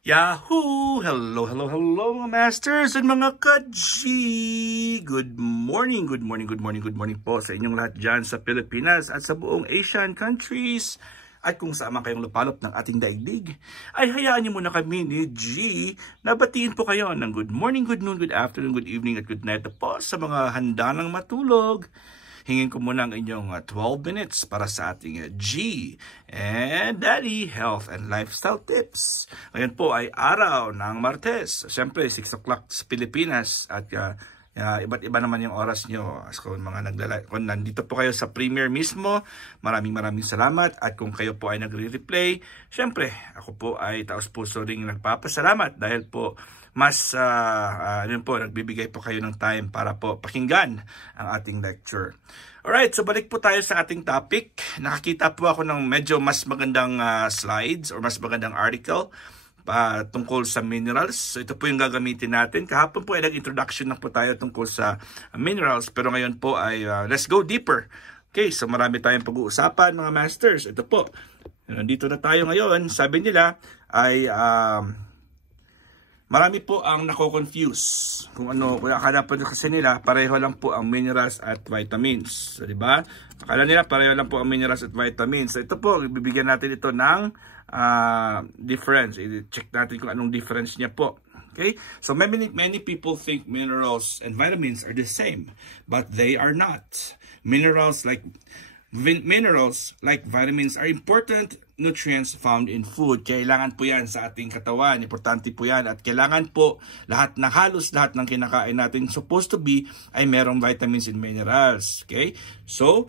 Yahoo! Hello, hello, hello mga masters and mga ka-G! Good morning, good morning, good morning, good morning po sa inyong lahat dyan sa Pilipinas at sa buong Asian countries. At kung saan man kayong lupalop ng ating daigdig, ay hayaan niyo muna kami ni G na batiin po kayo ng good morning, good noon, good afternoon, good evening at good night po sa mga handa ng matulog. Hingin ko muna ang inyong 12 minutes para sa ating G and Daddy Health and Lifestyle Tips. Ngayon po ay araw ng Martes. Siyempre, 6 o'clock sa Pilipinas at iba't iba naman yung oras nyo. As kung kung nandito po kayo sa premiere mismo, maraming salamat. At kung kayo po ay nagre-replay, siyempre, ako po ay taos-puso ring nagpapasalamat dahil po mas nagbibigay po kayo ng time para po pakinggan ang ating lecture. Alright, so balik po tayo sa ating topic. Nakakita po ako ng medyo mas magandang slides or mas magandang article tungkol sa minerals. So ito po yung gagamitin natin. Kahapon po ay nag-introduction na po tayo tungkol sa minerals, pero ngayon po ay let's go deeper. Okay, so marami tayong pag-uusapan mga masters. Ito po, nandito na tayo ngayon. Sabi nila ay marami po ang nako-confuse kung ano, kung akala po kasi nila pareho lang po ang minerals at vitamins. So, di ba? Akala nila pareho lang po ang minerals at vitamins. So, ito po, bibigyan natin ito ng difference. I-check natin kung anong difference niya po. Okay? So, many people think minerals and vitamins are the same, but they are not. Minerals like vitamins are important nutrients found in food. Kailangan po yan sa ating katawan. Importante po yan. At kailangan po halos lahat ng kinakain natin supposed to be ay merong vitamins and minerals. Okay? So,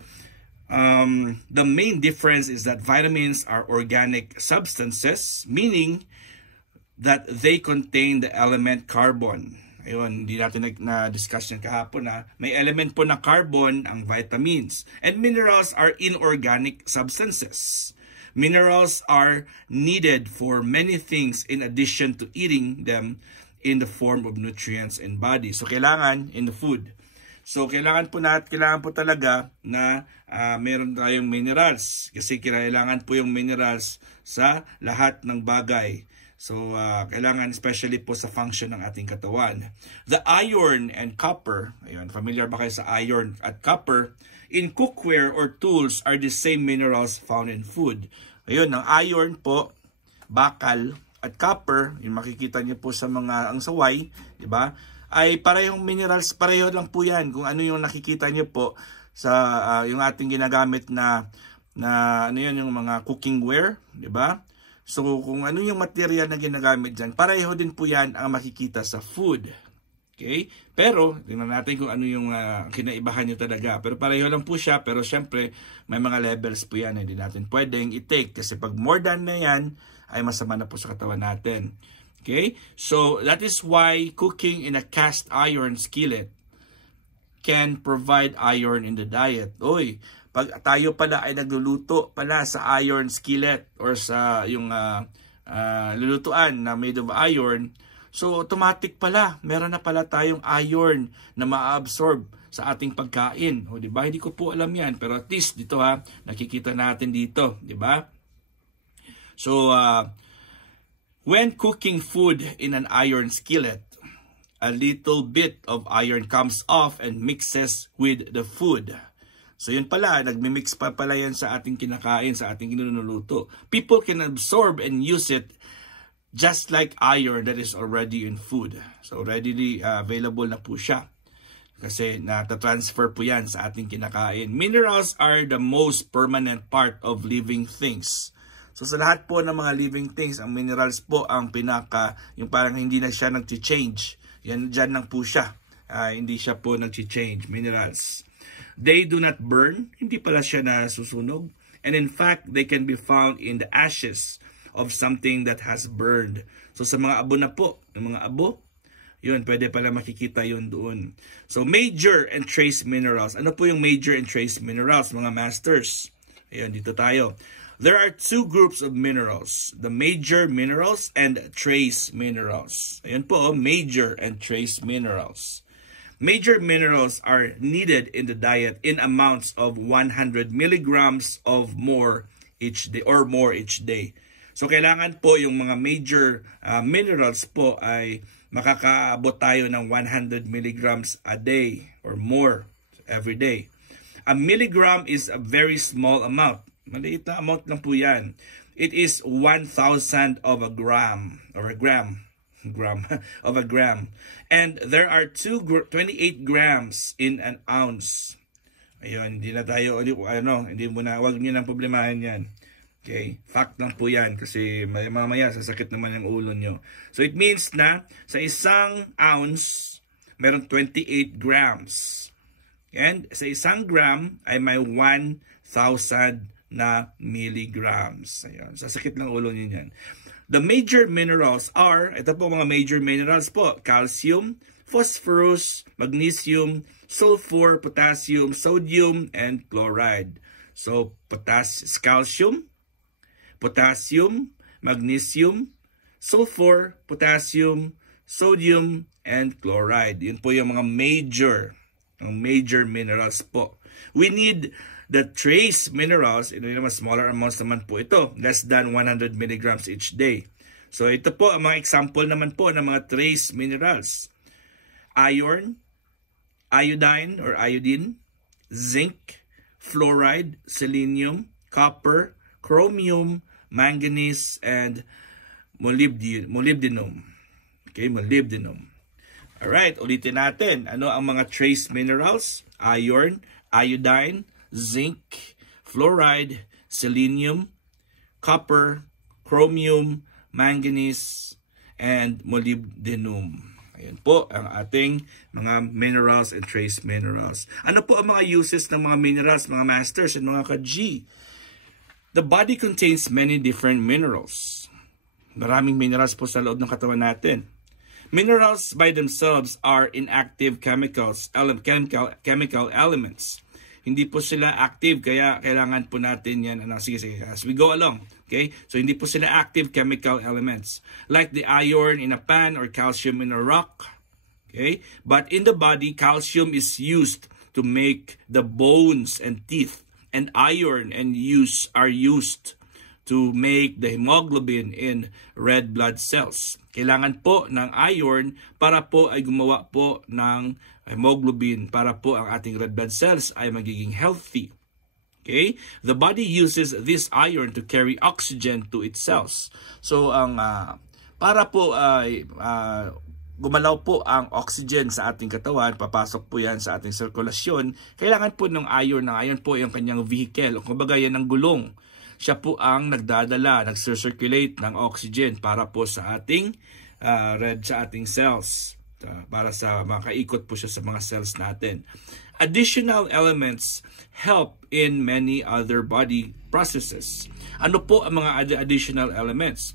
the main difference is that vitamins are organic substances, meaning that they contain the element carbon. Ayun, hindi natin na-discuss yan kahapon na may element po na carbon ang vitamins. And minerals are inorganic substances. Minerals are needed for many things in addition to eating them in the form of nutrients in body. So, kailangan in the food. So, kailangan po talaga na meron tayong minerals. Kasi kailangan po yung minerals sa lahat ng bagay. So, kailangan especially po sa function ng ating katawan. The iron and copper, ayun, familiar ba kayo sa iron at copper? In cookware or tools are the same minerals found in food. Ayun, ang iron po, bakal, at copper, yung makikita niyo po sa mga ang saway, di ba? Ay parehong minerals, pareho lang po yan. Kung ano yung nakikita niyo po sa yung ating ginagamit na ano yun, yung mga cooking ware, di ba? So, kung ano yung material na ginagamit dyan, pareho din po yan ang makikita sa food. Okay? Pero, tingnan natin kung ano yung kinaibahan nyo talaga. Pero pareho lang po siya. Pero syempre, may mga levels po yan. Hindi natin pwedeng i-take. Kasi pag more than na yan, ay masama na po sa katawan natin. Okay? So, that is why cooking in a cast iron skillet can provide iron in the diet. Oy, pag tayo pala ay nagluluto pala sa iron skillet or sa yung lulutuan na made of iron, so automatic pala, meron na pala tayong iron na ma-absorb sa ating pagkain. O di ba? Hindi ko po alam 'yan, pero at least dito nakikita natin dito, di ba? So when cooking food in an iron skillet, a little bit of iron comes off and mixes with the food. So yun pala, nagmi-mix pa pala yan sa ating kinakain, sa ating kinululuto. People can absorb and use it just like iron that is already in food. So readily available na po siya. Kasi nata-transfer po yan sa ating kinakain. Minerals are the most permanent part of living things. So sa lahat po ng mga living things, ang minerals po ang yung parang hindi na siya nag-change. Yan, dyan lang po siya. Hindi siya po nag-change, minerals. They do not burn. Hindi pala siya nasusunog. And in fact, they can be found in the ashes of something that has burned. So sa mga abo na po, yung mga abo, yun, pwede pala makikita yun doon. So major and trace minerals. Ano po yung major and trace minerals, mga masters? Ayun, dito tayo. There are two groups of minerals, the major minerals and trace minerals. Ayan po, major and trace minerals. Major minerals are needed in the diet in amounts of 100 milligrams of more each day or more each day. So kailangan po yung mga major minerals po ay makakaabot tayo ng 100 milligrams a day or more every day. A milligram is a very small amount. Maliit na amount lang po yan. It is 1,000 of a gram or a gram of a gram. And there are 28 grams in an ounce. Ayun, hindi na tayo, hindi mo na, wag niyo nang problemahin yan. Okay? Fact lang po yan kasi mamaya sasakit naman yung ulo nyo. So it means na sa isang ounce, meron 28 grams. And sa isang gram ay may 1,000 na milligrams. Ayun, sasakit lang ulo nyo yan. The major minerals are, ito po mga major minerals po, calcium, phosphorus, magnesium, sulfur, potassium, sodium, and chloride. So, calcium, potassium, magnesium, sulfur, potassium, sodium, and chloride. Yun po yung mga major minerals po. We need the trace minerals, mas smaller amounts naman po ito, less than 100 milligrams each day. So ito po ang mga example naman po ng mga trace minerals. Iron, iodine or iodine, zinc, fluoride, selenium, copper, chromium, manganese, and molybdenum. Okay, molybdenum. Alright, ulitin natin. Ano ang mga trace minerals? Iron, iodine, zinc, fluoride, selenium, copper, chromium, manganese, and molybdenum. Ayan po ang ating mga minerals and trace minerals. Ano po ang mga uses ng mga minerals, mga masters, and mga ka-G? The body contains many different minerals. Maraming minerals po sa loob ng katawan natin. Minerals by themselves are inactive chemical elements. Hindi po sila active, kaya kailangan po natin yan. Sige, as we go along. Okay? So, hindi po sila active chemical elements. Like the iron in a pan or calcium in a rock. Okay? But in the body, calcium is used to make the bones and teeth. And iron are used to make the hemoglobin in red blood cells. Kailangan po ng iron para po ay gumawa po ng hemoglobin para po ang ating red blood cells ay magiging healthy. Okay? The body uses this iron to carry oxygen to its cells. So ang para po ay gumalaw po ang oxygen sa ating katawan, papasok po yan sa ating sirkulasyon, kailangan po ng iron. Ng iron po yung kanyang vehicle, o kumbaga yan ang gulong. Siya po ang nagdadala, nag-circulate ng oxygen para po sa ating sa ating cells. Para sa makaikot po siya sa mga cells natin. Additional elements help in many other body processes. Ano po ang mga additional elements?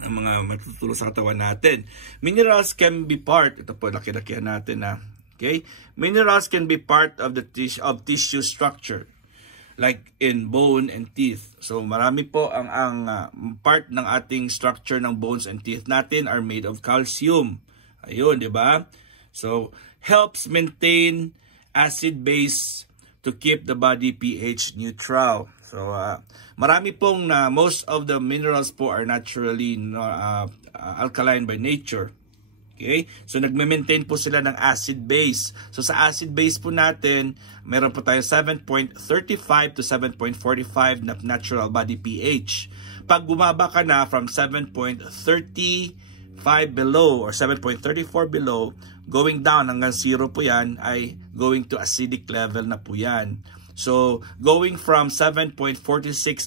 Ang mga matutulong sa katawan natin. Minerals can be part, ito po laki-lakihan natin okay? Minerals can be part of the tissue structure, like in bone and teeth. So marami po ang part ng ating structure ng bones and teeth natin are made of calcium. Ayun, di ba? So, helps maintain acid base to keep the body pH neutral. So, marami pong most of the minerals po are naturally alkaline by nature. Okay? So, nagme-maintain po sila ng acid base. So, sa acid base po natin, meron po tayo 7.35 to 7.45 na natural body pH. Pag bumaba ka na from 7.35 below or 7.34 below, going down hanggang 0 po yan ay going to acidic level na po yan. So, going from 7.46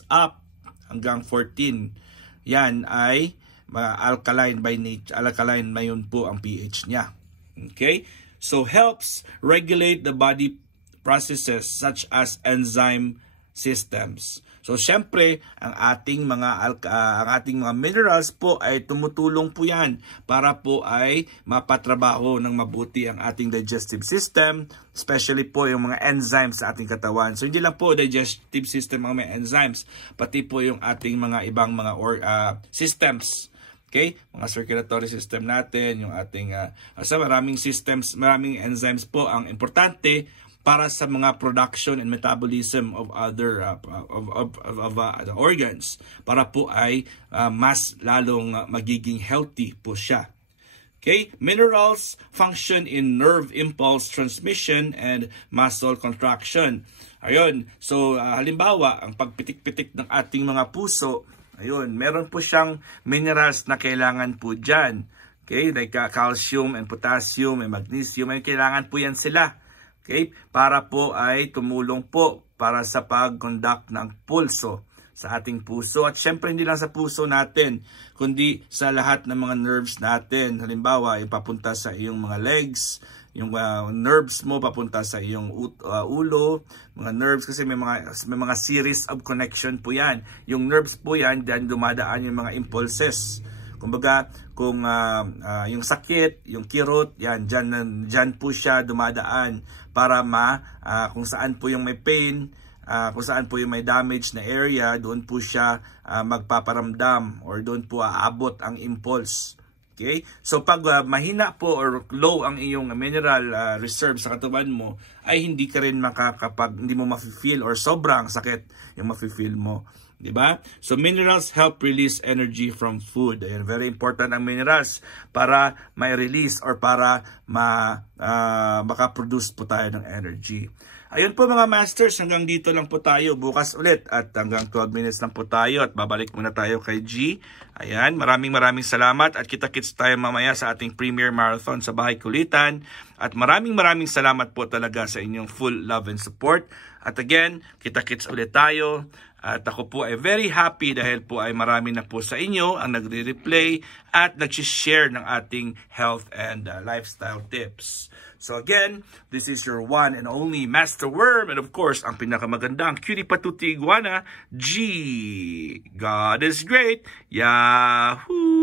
up hanggang 14, yan ay alkaline by nature. Alkaline na yun po ang pH niya. Okay? So, helps regulate the body processes such as enzyme systems. So, syempre, ang ating mga minerals po ay tumutulong po yan para po ay mapatrabaho ng mabuti ang ating digestive system, especially po yung mga enzymes sa ating katawan. So, hindi lang po digestive system ang may enzymes, pati po yung ating mga ibang mga systems. Okay? Mga circulatory system natin, yung ating, maraming systems, maraming enzymes po. Ang importante, para sa mga production and metabolism of other organs, para po ay mas lalong magiging healthy po siya. Okay, minerals function in nerve impulse transmission and muscle contraction. Ayun, so halimbawa, ang pagpitik-pitik ng ating mga puso, ayun, meron po siyang minerals na kailangan po dyan. Okay, like calcium and potassium and magnesium, ay kailangan po yan sila. Okay, para po ay tumulong po para sa pag-conduct ng pulso sa ating puso. At syempre hindi lang sa puso natin, kundi sa lahat ng mga nerves natin. Halimbawa, ipapunta sa iyong mga legs, yung nerves mo papunta sa iyong ulo, mga nerves kasi may mga series of connection po yan. Yung nerves po yan, diyan dumadaan yung mga impulses. Kumbaga, kung yung sakit, yung kirot, yan, dyan po siya dumadaan para kung saan po yung may pain, kung saan po yung may damage na area, doon po siya magpaparamdam or doon po aabot ang impulse. Okay? So pag mahina po or low ang iyong mineral reserve sa katawan mo, ay hindi ka rin hindi mo mafe-feel or sobrang sakit yung mafe-feel mo. Diba? So minerals help release energy from food. Ayan, very important ang minerals para may release or para makaproduce po tayo ng energy. Ayun po mga masters, hanggang dito lang po tayo. Bukas ulit at hanggang 12 minutes lang po tayo at babalik muna tayo kay G. Ayan, maraming salamat at kita-kits tayo mamaya sa ating Premier Marathon sa Bahay Kulitan. At maraming salamat po talaga sa inyong full love and support. At again, kita-kits ulit tayo. At ako po ay very happy dahil po ay marami na po sa inyo ang nagre-replay at nag-share ng ating health and lifestyle tips. So again, this is your one and only Master Worm and of course, ang pinakamagandang cutie patuti iguana, G. God is great. Yahoo!